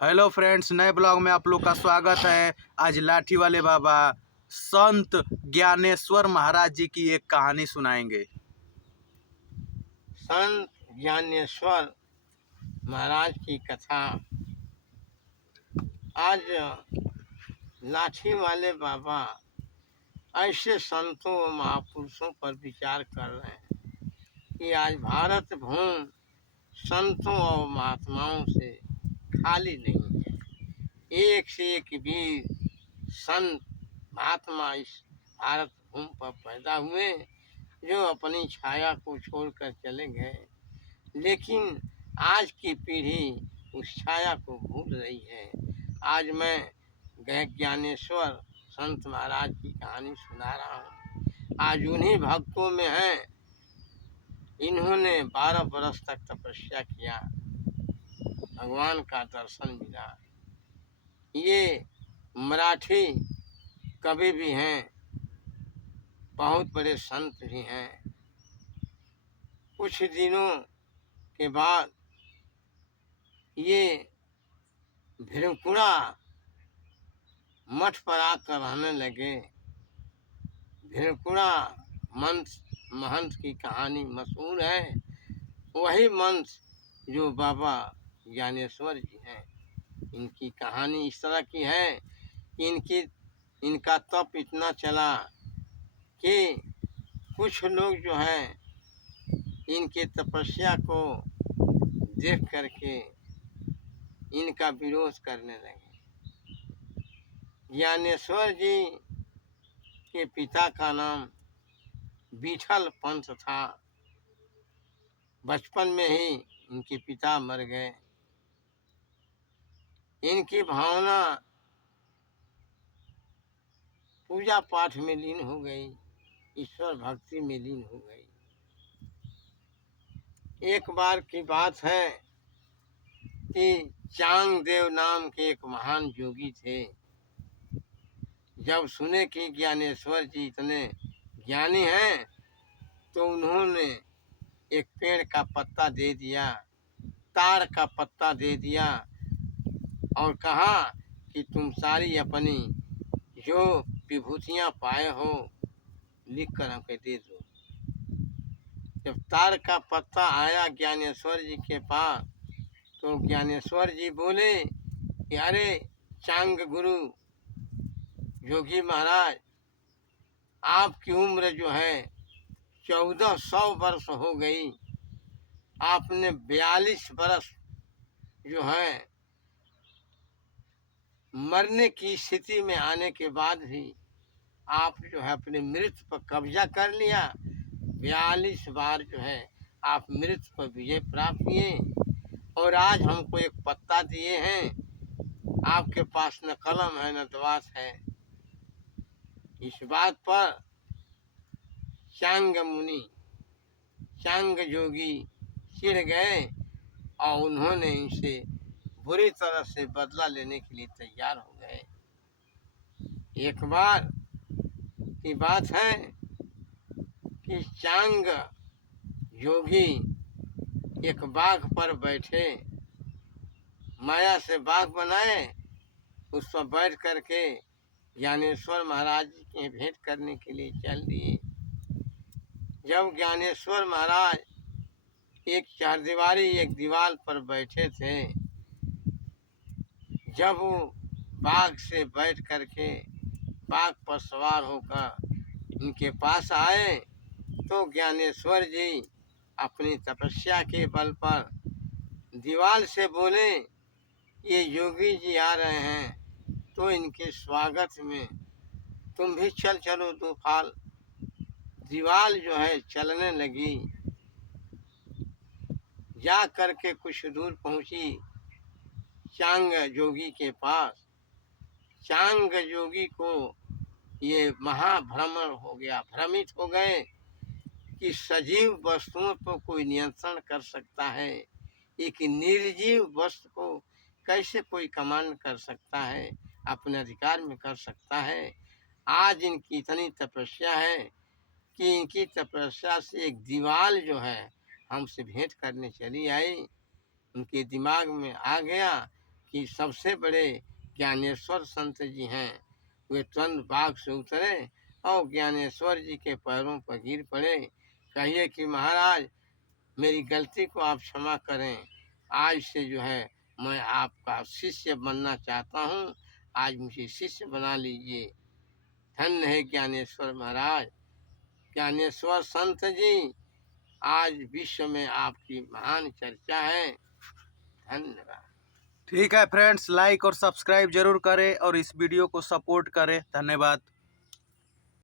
Hello friends, नए blog में आप लोग का स्वागत है। आज लाठी वाले बाबा संत ज्ञानेश्वर महाराज जी की एक कहानी सुनाएंगे। संत ज्ञानेश्वर महाराज की कथा। आज लाठी वाले बाबा ऐसे संतों व महापुरुषों पर विचार कर रहे हैं कि आज भारत भूमि संतों और महात्माओं से खाली नहीं है। एक से एक वीर संत महात्मा इस भारत भूमि पर पैदा हुए जो अपनी छाया को छोड़कर चले गए, लेकिन आज की पीढ़ी उस छाया को भूल रही है। आज मैं ज्ञानेश्वर संत महाराज की कहानी सुना रहा हूँ। आज उन्हीं भक्तों में है। इन्होंने 12 बरस तक तपस्या किया, भगवान का दर्शन मिला। ये मराठी कवि भी हैं, बहुत बड़े संत भी हैं। कुछ दिनों के बाद ये भिरकुड़ा मठ पर आकर रहने लगे। भिरकुड़ा महंत की कहानी मशहूर है। वही महंत जो बाबा ज्ञानेश्वर जी हैं। इनकी कहानी इस तरह की है कि इनका तप इतना चला कि कुछ लोग जो है इनके तपस्या को देख करके इनका विरोध करने लगे। ज्ञानेश्वर जी के पिता का नाम विठल पंत था। बचपन में ही इनके पिता मर गए। इनकी भावना पूजा पाठ में लीन हो गई, ईश्वर भक्ति में लीन हो गई। एक बार की बात है कि चांगदेव नाम के एक महान योगी थे। जब सुने कि ज्ञानेश्वर जी इतने ज्ञानी हैं, तो उन्होंने एक पेड़ का पत्ता दे दिया, तार का पत्ता दे दिया और कहा कि तुम सारी अपनी जो विभूतियाँ पाए हो लिख कर हमको दे दो। जब तार का पत्ता आया ज्ञानेश्वर जी के पास, तो ज्ञानेश्वर जी बोले कि अरे चांग गुरु योगी महाराज, आपकी उम्र जो है 1400 वर्ष हो गई। आपने 42 वर्ष जो है मरने की स्थिति में आने के बाद भी आप जो है अपने मृत्यु पर कब्जा कर लिया। 42 बार जो है आप मृत्यु पर विजय प्राप्त किए और आज हमको एक पत्ता दिए हैं। आपके पास न कलम है न दवात है। इस बात पर चांग मुनि, चांग जोगी चिढ़ गए और उन्होंने इनसे बुरी तरह से बदला लेने के लिए तैयार हो गए। एक बार की बात है कि चांग योगी एक बाघ पर बैठे, माया से बाघ बनाए, उस पर बैठ करके ज्ञानेश्वर महाराज जी के भेंट करने के लिए चल दिए। जब ज्ञानेश्वर महाराज एक चारदीवारी एक दीवार पर बैठे थे, जब वो बाघ से बैठ करके बाघ पर सवार होकर इनके पास आए, तो ज्ञानेश्वर जी अपनी तपस्या के बल पर दीवार से बोले, ये योगी जी आ रहे हैं, तो इनके स्वागत में तुम भी चल चलो दो फाल। दीवार जो है चलने लगी। जा करके कुछ दूर पहुंची चांग जोगी के पास। चांग जोगी को ये महाभ्रमण हो गया, भ्रमित हो गए कि सजीव वस्तुओं पर कोई नियंत्रण कर सकता है, एक निर्जीव वस्तु को कैसे कोई कमांड कर सकता है, अपने अधिकार में कर सकता है। आज इनकी इतनी तपस्या है कि इनकी तपस्या से एक दीवार जो है हमसे भेंट करने चली आई। उनके दिमाग में आ गया कि सबसे बड़े ज्ञानेश्वर संत जी हैं, वे तुरंत बाग से उतरे और ज्ञानेश्वर जी के पैरों पर गिर पड़े। कहिए कि महाराज मेरी गलती को आप क्षमा करें, आज से जो है मैं आपका शिष्य बनना चाहता हूँ, आज मुझे शिष्य बना लीजिए। धन्य है ज्ञानेश्वर महाराज, ज्ञानेश्वर संत जी, आज विश्व में आपकी महान चर्चा है। धन्यवाद। ठीक है फ्रेंड्स, लाइक और सब्सक्राइब जरूर करें और इस वीडियो को सपोर्ट करें। धन्यवाद।